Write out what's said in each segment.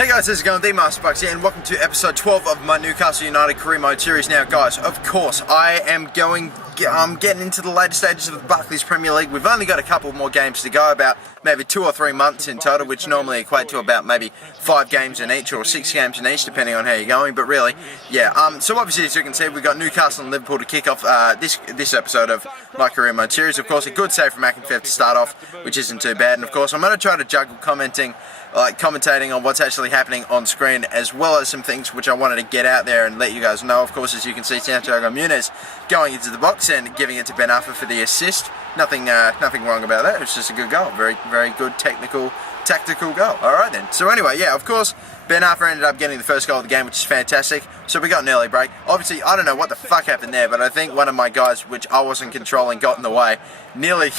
Hey guys, how's it going? The Master Bucks here, and welcome to episode 12 of my Newcastle United career mode series. Now guys, of course, I'm getting into the later stages of the Barclays Premier League. We've only got a couple more games to go, about maybe 2 or 3 months in total, which normally equate to about maybe 5 games in each or 6 games in each, depending on how you're going. But really, yeah, so obviously as you can see, we've got Newcastle and Liverpool to kick off this episode of my career mode series. Of course, a good save from McIntyre to start off, which isn't too bad. And of course, I'm going to try to juggle commentating on what's actually happening on screen, as well as some things which I wanted to get out there and let you guys know. Of course, as you can see, Santiago Muniz going into the box and giving it to Ben Arfa for the assist. Nothing wrong about that. It's just a good goal. Very good tactical goal. Alright then. So anyway, yeah, of course, Ben Arfa ended up getting the first goal of the game, which is fantastic. So we got an early break. Obviously, I don't know what the fuck happened there, but I think one of my guys, which I wasn't controlling, got in the way. Nearly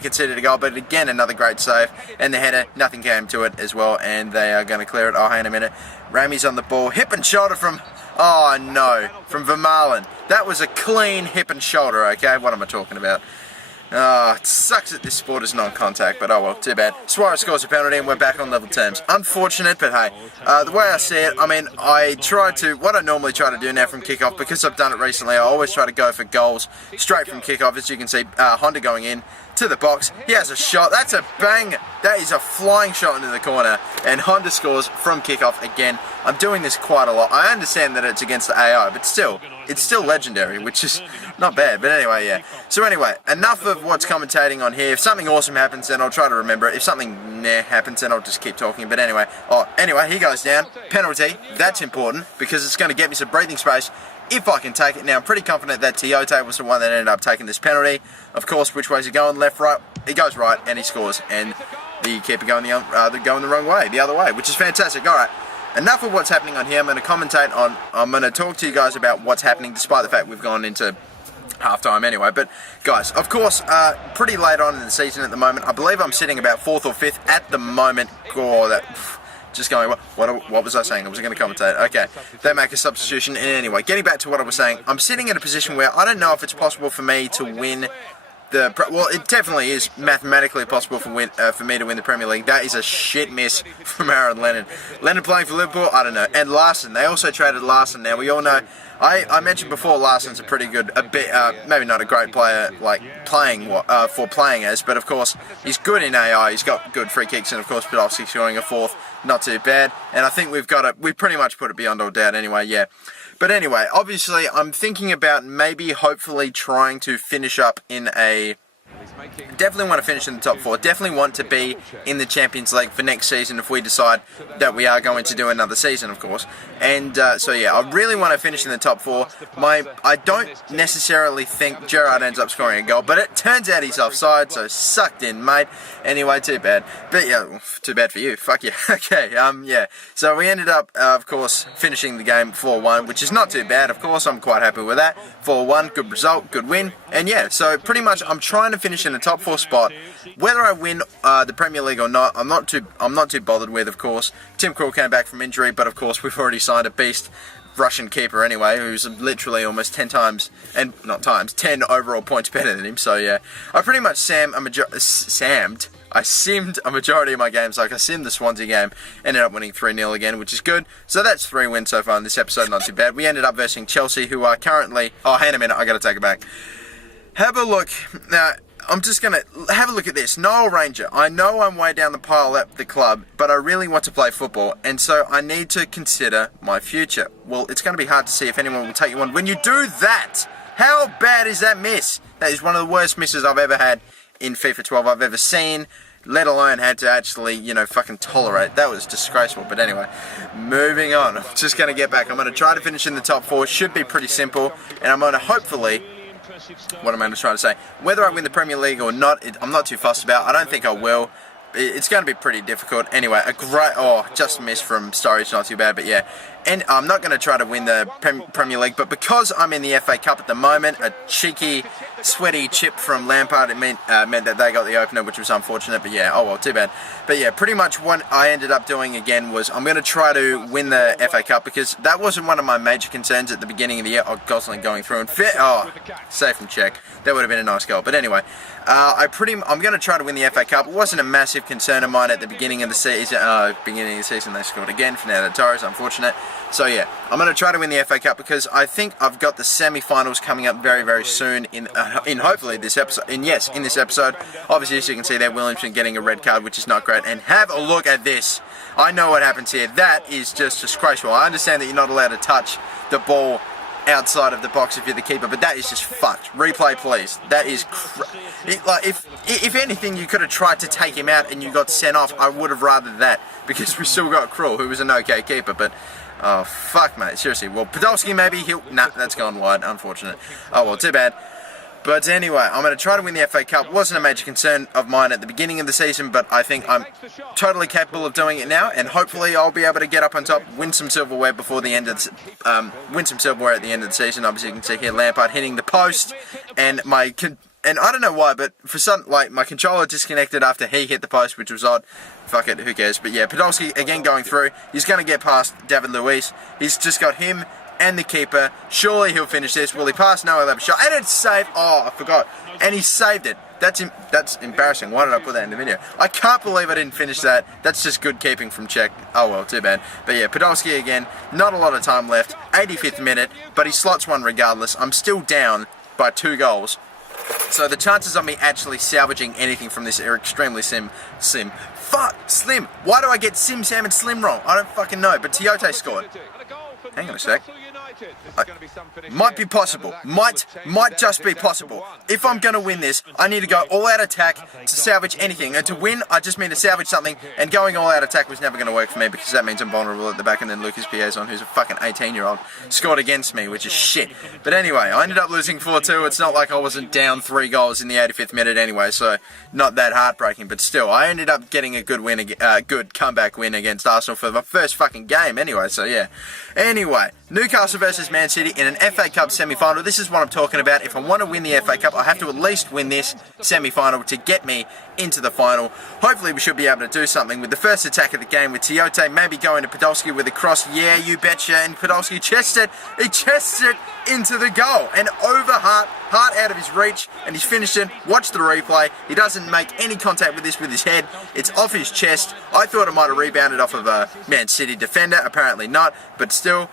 conceded a goal, but again, another great save. And the header, nothing came to it as well, and they are going to clear it. Oh, hang on a minute. Ramy's on the ball. Hip and shoulder from... Oh, no. From Vermaelen. That was a clean hip and shoulder, okay? What am I talking about? It sucks that this sport is non-contact, but oh well, too bad. Suarez scores a penalty and we're back on level terms. Unfortunate, but hey, the way I see it, I mean, what I normally try to do now from kickoff, because I've done it recently, I always try to go for goals straight from kickoff. As you can see, Honda going in to the box. He has a shot. That's a bang. That is a flying shot into the corner, and Honda scores from kickoff again. I'm doing this quite a lot. I understand that it's against the AI, but still, it's still legendary, which is not bad. But anyway, yeah. So anyway, enough of what's commentating on here. If something awesome happens, then I'll try to remember it. If something happens, then I'll just keep talking. But anyway, he goes down. Penalty. That's important, because it's going to get me some breathing space if I can take it. Now, I'm pretty confident that Tiote was the one that ended up taking this penalty. Of course, which way is he going? Left, right? He goes right, and he scores. And the keeper going the wrong way, the other way, which is fantastic. All right. Enough of what's happening on here. I'm going to talk to you guys about what's happening, despite the fact we've gone into half-time anyway. But guys, of course, pretty late on in the season at the moment. I believe I'm sitting about 4th or 5th at the moment. Just going, what was I saying? I was going to commentate. Okay, they make a substitution. And anyway, getting back to what I was saying, I'm sitting in a position where I don't know if it's possible for me to win well, it definitely is mathematically possible for me to win the Premier League. That is a shit miss from Aaron Lennon. Lennon playing for Liverpool, I don't know. And Larson, they also traded Larson. Now, we all know, I mentioned before, Larson's a pretty good, maybe not a great player, like, playing as, but of course, he's good in AI, he's got good free kicks, and of course, Podolski scoring a 4th, not too bad. And I think we've pretty much put it beyond all doubt anyway, yeah. But anyway, obviously, I'm thinking about maybe, hopefully, trying to finish up in definitely want to finish in the top 4. Definitely want to be in the Champions League for next season if we decide that we are going to do another season, of course. And so yeah, I really want to finish in the top 4. I don't necessarily think Gerrard ends up scoring a goal, but it turns out he's offside, so sucked in, mate. Anyway, too bad. But yeah, too bad for you. Fuck you. Okay, yeah. So we ended up, of course, finishing the game 4-1, which is not too bad, of course. I'm quite happy with that. 4-1, good result, good win. And yeah, so pretty much I'm trying to finish in the top 4 spot. Whether I win the Premier League or not, I'm not too bothered with, of course. Tim Krul came back from injury, but of course we've already signed a beast Russian keeper anyway, who's literally almost 10 overall points better than him. So yeah, I pretty much I simmed a majority of my games. Like I simmed the Swansea game, ended up winning 3-0 again, which is good. So that's 3 wins so far in this episode, not too bad. We ended up versing Chelsea, who are currently... Oh, hang on a minute, I gotta take it back. Have a look. Now, I'm just going to have a look at this. Noel Ranger. I know I'm way down the pile at the club, but I really want to play football, and so I need to consider my future. Well, it's going to be hard to see if anyone will take you on. When you do that, how bad is that miss? That is one of the worst misses I've ever had in FIFA 12 I've ever seen, let alone had to actually, fucking tolerate. That was disgraceful. But anyway, moving on. I'm just going to get back. I'm going to try to finish in the top 4. Should be pretty simple, and I'm going to hopefully... What am I trying to say? Whether I win the Premier League or not, I'm not too fussed about. I don't think I will. It's going to be pretty difficult. Anyway, just a miss from Sturridge, not too bad, but yeah. and I'm not going to try to win the Premier League, but because I'm in the FA Cup at the moment, a cheeky, sweaty chip from Lampard, it meant that they got the opener, which was unfortunate, but yeah, oh well, too bad. But yeah, pretty much what I ended up doing again was I'm going to try to win the FA Cup, because that wasn't one of my major concerns at the beginning of the year. Oh, Gosling going through and save from Czech. That would have been a nice goal. But anyway, I'm going to try to win the FA Cup. It wasn't a massive concern of mine at the beginning of the season. They scored again. Fernando Torres, unfortunate. So yeah, I'm going to try to win the FA Cup, because I think I've got the semi-finals coming up very, very soon in hopefully this episode. And yes, in this episode, obviously as you can see there, Williamson getting a red card, which is not great. And have a look at this. I know what happens here. That is just disgraceful. I understand that you're not allowed to touch the ball outside of the box if you're the keeper, but that is just fucked. Replay, please. That is like, if anything, you could have tried to take him out and you got sent off. I would have rather that, because we still got Krul, who was an okay keeper, but oh fuck, mate, seriously. Well, Podolski maybe nah, that's gone wide. Unfortunate. Oh well, too bad. But anyway, I'm going to try to win the FA Cup. Wasn't a major concern of mine at the beginning of the season, but I think I'm totally capable of doing it now, and hopefully I'll be able to get up on top, win some silverware before the end of win some silverware at the end of the season. Obviously, you can see here Lampard hitting the post, and I don't know why, but for some, like, my controller disconnected after he hit the post, which was odd. Fuck it, who cares? But yeah, Podolski again going through. He's going to get past David Luiz. He's just got him and the keeper. Surely he'll finish this. Will he pass? No, he'll have a shot. And it's saved. Oh, I forgot. And he saved it. That's embarrassing. Why did I put that in the video? I can't believe I didn't finish that. That's just good keeping from Czech. Oh well, too bad. But yeah, Podolski again. Not a lot of time left. 85th minute, but he slots one regardless. I'm still down by 2 goals. So the chances of me actually salvaging anything from this are extremely slim. Fuck, slim. Why do I get Sim, Sam and Slim wrong? I don't fucking know. But Tiote scored. Hang on a sec. Might be possible. Might just be possible. If I'm going to win this, I need to go all-out attack to salvage anything. And to win, I just mean to salvage something. And going all-out attack was never going to work for me, because that means I'm vulnerable at the back. And then Lucas Piazon, who's a fucking 18-year-old, scored against me, which is shit. But anyway, I ended up losing 4-2. It's not like I wasn't down 3 goals in the 85th minute anyway, so not that heartbreaking. But still, I ended up getting a good win, good comeback win against Arsenal for the first fucking game anyway, so yeah. Anyway, Newcastle versus Man City in an FA Cup semi-final. This is what I'm talking about. If I want to win the FA Cup, I have to at least win this semi-final to get me into the final. Hopefully we should be able to do something with the first attack of the game with Tiote maybe going to Podolski with a cross. Yeah, you betcha. And Podolski chests it. He chests it into the goal. And over Hart out of his reach, and he's finished it. Watch the replay. He doesn't make any contact with this with his head. It's off his chest. I thought it might have rebounded off of a Man City defender. Apparently not. But still,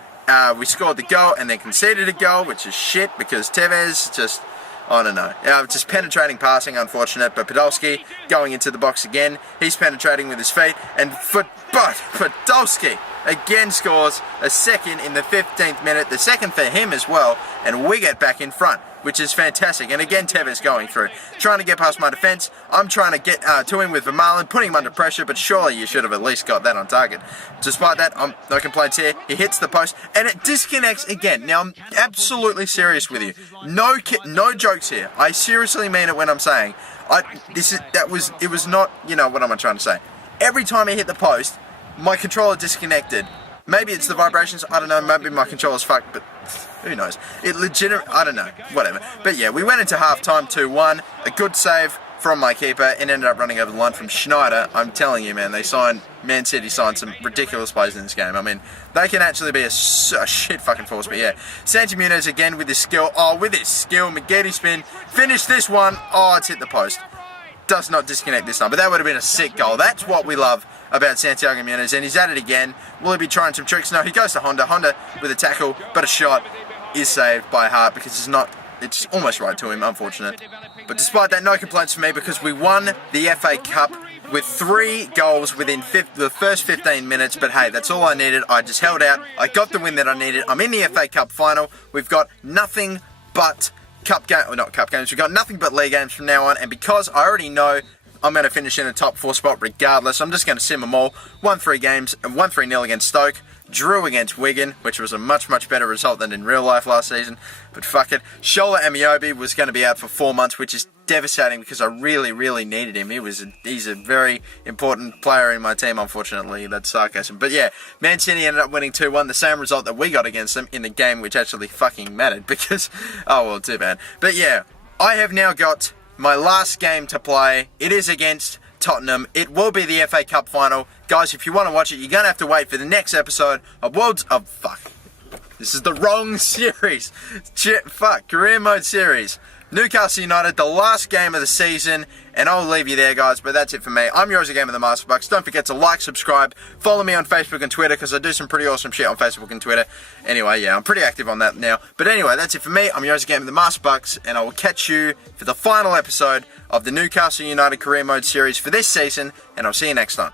we scored the goal and then conceded a goal, which is shit, because Tevez just, I don't know. Just penetrating passing, unfortunate. But Podolski going into the box again. He's penetrating with his feet. And Podolski again scores a second in the 15th minute. The second for him as well. And we get back in front, which is fantastic. And again, Tevez going through. Trying to get past my defence. I'm trying to get to him with Vermaelen, putting him under pressure, but surely you should have at least got that on target. Despite that, no complaints here. He hits the post, and it disconnects again. Now, I'm absolutely serious with you. No jokes here. I seriously mean it when I'm saying, it was not, you know, what am I trying to say? Every time he hit the post, my controller disconnected. Maybe it's the vibrations, I don't know, maybe my controller's fucked, but who knows? I don't know, whatever. But yeah, we went into half-time 2-1, a good save from my keeper, and ended up running over the line from Schneider. I'm telling you, man, Man City signed some ridiculous plays in this game. I mean, they can actually be a shit fucking force, but yeah. Santi Munoz again with his skill. Oh, with his skill, McGeady spin, finish this one. Oh, it's hit the post. Does not disconnect this time, but that would have been a sick goal. That's what we love about Santiago Munoz, and he's at it again. Will he be trying some tricks? No, he goes to Honda with a tackle, but a shot is saved by Hart, because it's almost right to him, unfortunate. But despite that, no complaints for me, because we won the FA Cup with 3 goals within the first 15 minutes. But hey, that's all I needed. I just held out. I got the win that I needed. I'm in the FA Cup final. We've got nothing but we've got nothing but league games from now on, and because I already know I'm going to finish in the top 4 spot regardless, I'm just going to sim them all. 1-3 games, 1-3-0 against Stoke, drew against Wigan, which was a much, much better result than in real life last season, but fuck it. Shola Amiobi was going to be out for 4 months, which is devastating because I really needed him. He's a very important player in my team, unfortunately. That's sarcasm. But yeah, Man City ended up winning 2-1, the same result that we got against them in the game which actually fucking mattered because, oh well, too bad. But yeah, I have now got my last game to play. It is against Tottenham. It will be the FA Cup final. Guys, if you want to watch it, you're going to have to wait for the next episode of This is the wrong series. Career Mode series. Newcastle United, the last game of the season, and I'll leave you there, guys, but that's it for me. I'm your Game of the Master Bucks. Don't forget to like, subscribe, follow me on Facebook and Twitter, because I do some pretty awesome shit on Facebook and Twitter. Anyway, yeah, I'm pretty active on that now. But anyway, that's it for me. I'm your Game of the Master Bucks, and I will catch you for the final episode of the Newcastle United Career Mode series for this season, and I'll see you next time.